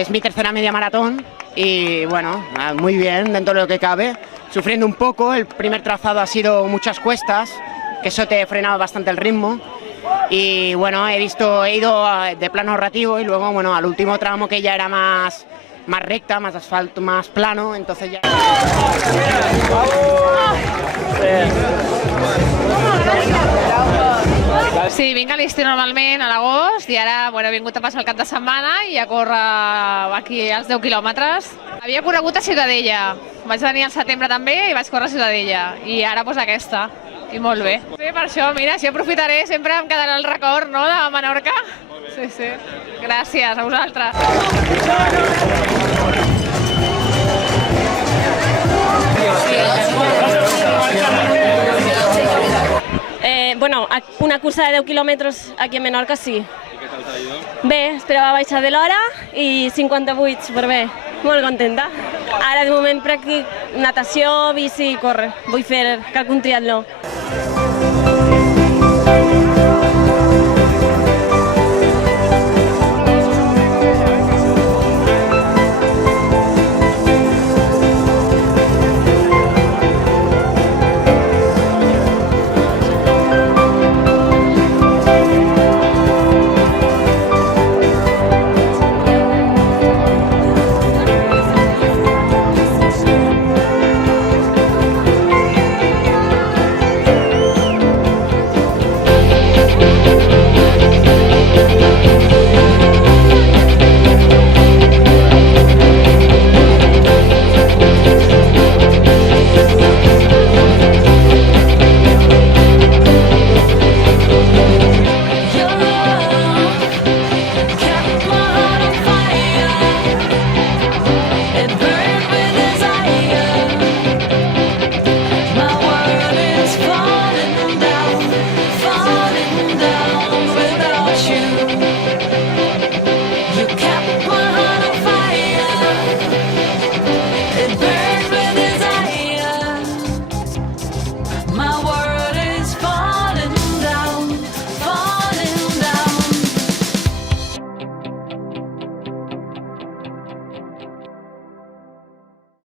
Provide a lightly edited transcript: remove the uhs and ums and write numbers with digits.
es mi tercera media maratón y bueno, muy bien dentro de lo que cabe, sufriendo un poco. El primer trazado ha sido muchas cuestas, que eso te frenaba bastante el ritmo. Y bueno, he ido de plano narrativo y luego, bueno, al último tramo que ya era más recta, más asfalto, más plano, entonces ya... Sí, vinc a l'estiu normalment a l'agost i ara he vingut a passar el cap de setmana i a córrer aquí als 10 quilòmetres. Havia corregut a Ciutadella, vaig venir al setembre també i vaig córrer a Ciutadella i ara doncs aquesta. I molt bé. Sí, per això, mira, si aprofitaré, sempre em quedarà el record, no?, de Menorca. Sí, sí. Gràcies, a vosaltres. Bueno, una cursa de 10 quilòmetres aquí a Menorca, sí. I què tal t'ha ido? Bé, esperava baixar de l'hora i 58, superbé. Molt contenta. Ara, de moment, practic natació, bici i córrer. Vull fer qualcun triatló. My